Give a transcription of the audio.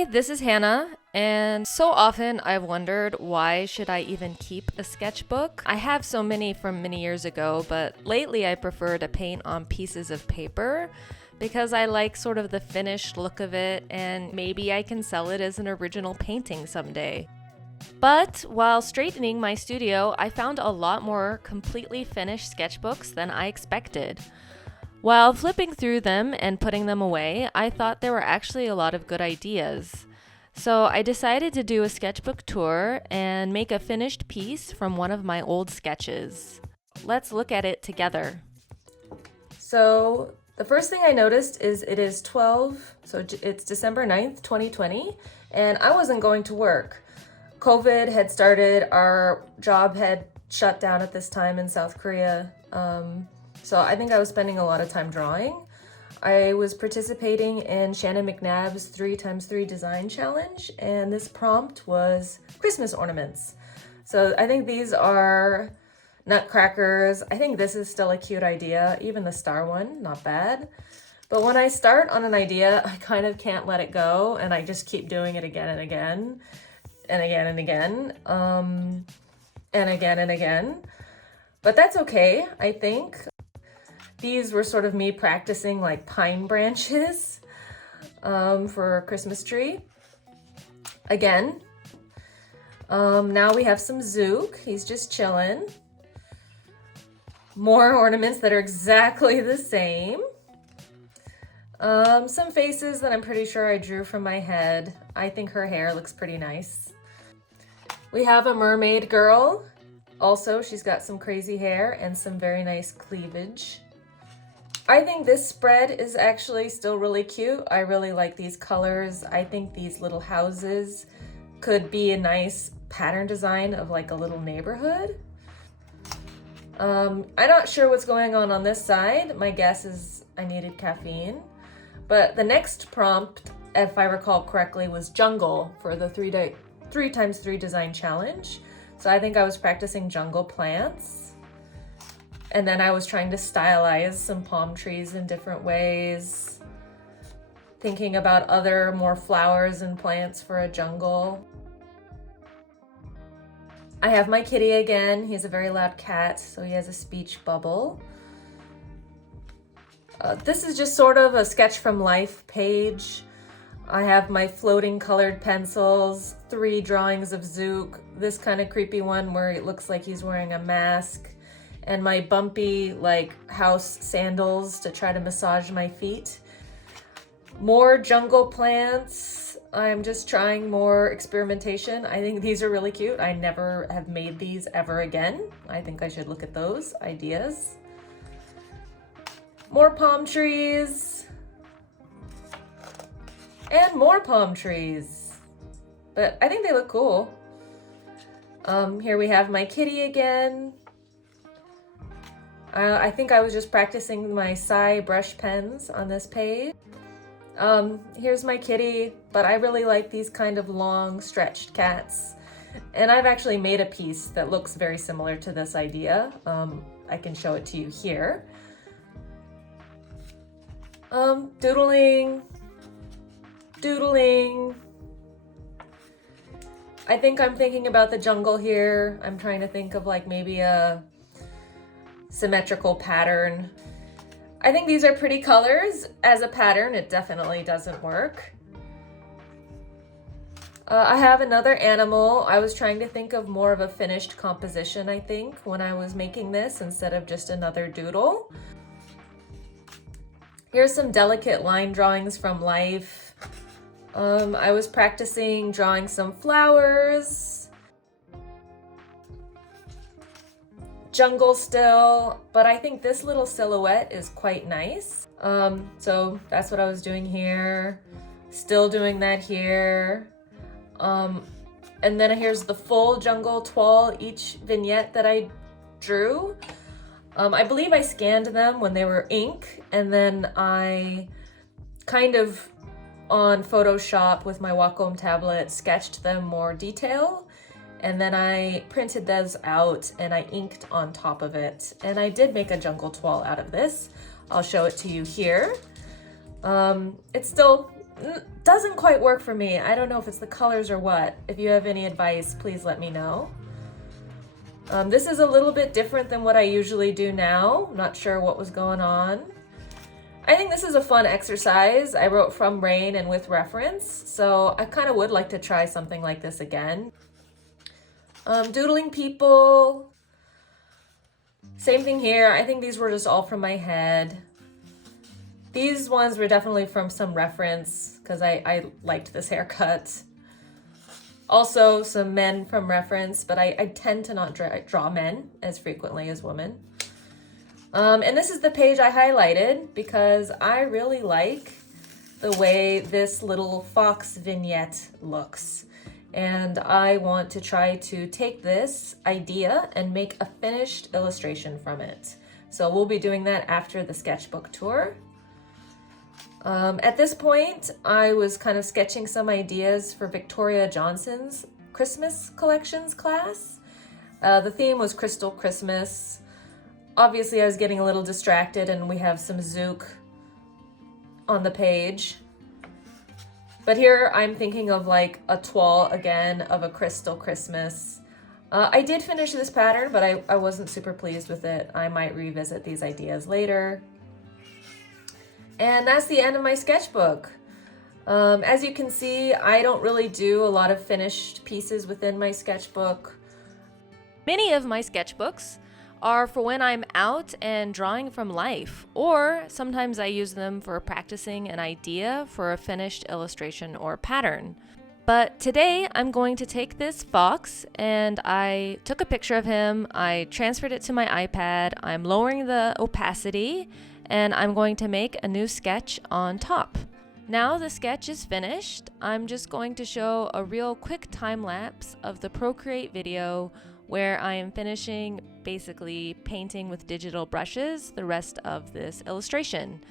Hi, this is Hannah, and so often I've wondered why should I even keep a sketchbook? I have so many from many years ago, but lately I prefer to paint on pieces of paper because I like sort of the finished look of it, and maybe I can sell it as an original painting someday. But while straightening my studio, I found a lot more completely finished sketchbooks than I expected. While flipping through them and putting them away, I thought there were actually a lot of good ideas. So I decided to do a sketchbook tour and make a finished piece from one of my old sketches. Let's look at it together. So the first thing I noticed is it is 12, so it's December 9th, 2020, and I wasn't going to work. COVID had started, our job had shut down at this time in South Korea. So I think I was spending a lot of time drawing. I was participating in Shannon McNabb's 3x3 design challenge, and this prompt was Christmas ornaments. So I think these are nutcrackers. I think this is still a cute idea. Even the star one, not bad. But when I start on an idea, I kind of can't let it go, and I just keep doing it again and again, and again and again, and again and again. But that's okay, I think. These were sort of me practicing like pine branches for a Christmas tree. Again, now we have some Zook. He's just chilling. More ornaments that are exactly the same. Some faces that I'm pretty sure I drew from my head. I think her hair looks pretty nice. We have a mermaid girl. Also, she's got some crazy hair and some very nice cleavage. I think this spread is actually still really cute. I really like these colors. I think these little houses could be a nice pattern design of like a little neighborhood. I'm not sure what's going on this side. My guess is I needed caffeine. But the next prompt, if I recall correctly, was jungle for the 3x3 design challenge. So I think I was practicing jungle plants. And then I was trying to stylize some palm trees in different ways, thinking about other more flowers and plants for a jungle. I have my kitty again. He's a very loud cat, so he has a speech bubble. This is just sort of a sketch from life page. I have my floating colored pencils, 3 drawings of Zook, this kind of creepy one where it looks like he's wearing a mask, and my bumpy like house sandals to try to massage my feet. More jungle plants. I'm just trying more experimentation. I think these are really cute. I never have made these ever again. I think I should look at those ideas. More palm trees. And more palm trees. But I think they look cool. Here we have my kitty again. I think I was just practicing my Sai brush pens on this page. Here's my kitty, but I really like these kind of long stretched cats. And I've actually made a piece that looks very similar to this idea. I can show it to you here. Doodling. I think I'm thinking about the jungle here. I'm trying to think of like maybe a symmetrical pattern. I think these are pretty colors. As a pattern, it definitely doesn't work. I have another animal. I was trying to think of more of a finished composition, I think, when I was making this instead of just another doodle. Here's some delicate line drawings from life. I was practicing drawing some flowers. Jungle still, but I think this little silhouette is quite nice. So that's what I was doing here. Still doing that here. And then here's the full jungle toile, each vignette that I drew. I believe I scanned them when they were ink, and then I kind of on Photoshop with my Wacom tablet sketched them more detail. And then I printed those out and I inked on top of it. And I did make a jungle toile out of this. I'll show it to you here. It's still doesn't quite work for me. I don't know if it's the colors or what. If you have any advice, please let me know. This is a little bit different than what I usually do now. I'm not sure what was going on. I think this is a fun exercise. I wrote from rain and with reference, so I kind of would like to try something like this again. Doodling people. Same thing here. I think these were just all from my head. These ones were definitely from some reference because I liked this haircut. Also some men from reference, but I tend to not draw men as frequently as women. And this is the page I highlighted because I really like the way this little fox vignette looks. And I want to try to take this idea and make a finished illustration from it. So we'll be doing that after the sketchbook tour. At this point, I was kind of sketching some ideas for Victoria Johnson's Christmas collections class. The theme was Crystal Christmas. Obviously, I was getting a little distracted and we have some Zook on the page. But here I'm thinking of like a toile again of a Crystal Christmas. I did finish this pattern, but I wasn't super pleased with it. I might revisit these ideas later. And that's the end of my sketchbook. As you can see, I don't really do a lot of finished pieces within my sketchbook. Many of my sketchbooks are for when I'm out and drawing from life, or sometimes I use them for practicing an idea for a finished illustration or pattern. But today I'm going to take this fox and I took a picture of him, I transferred it to my iPad, I'm lowering the opacity, and I'm going to make a new sketch on top. Now the sketch is finished, I'm just going to show a real quick time lapse of the Procreate video where I am finishing basically painting with digital brushes the rest of this illustration.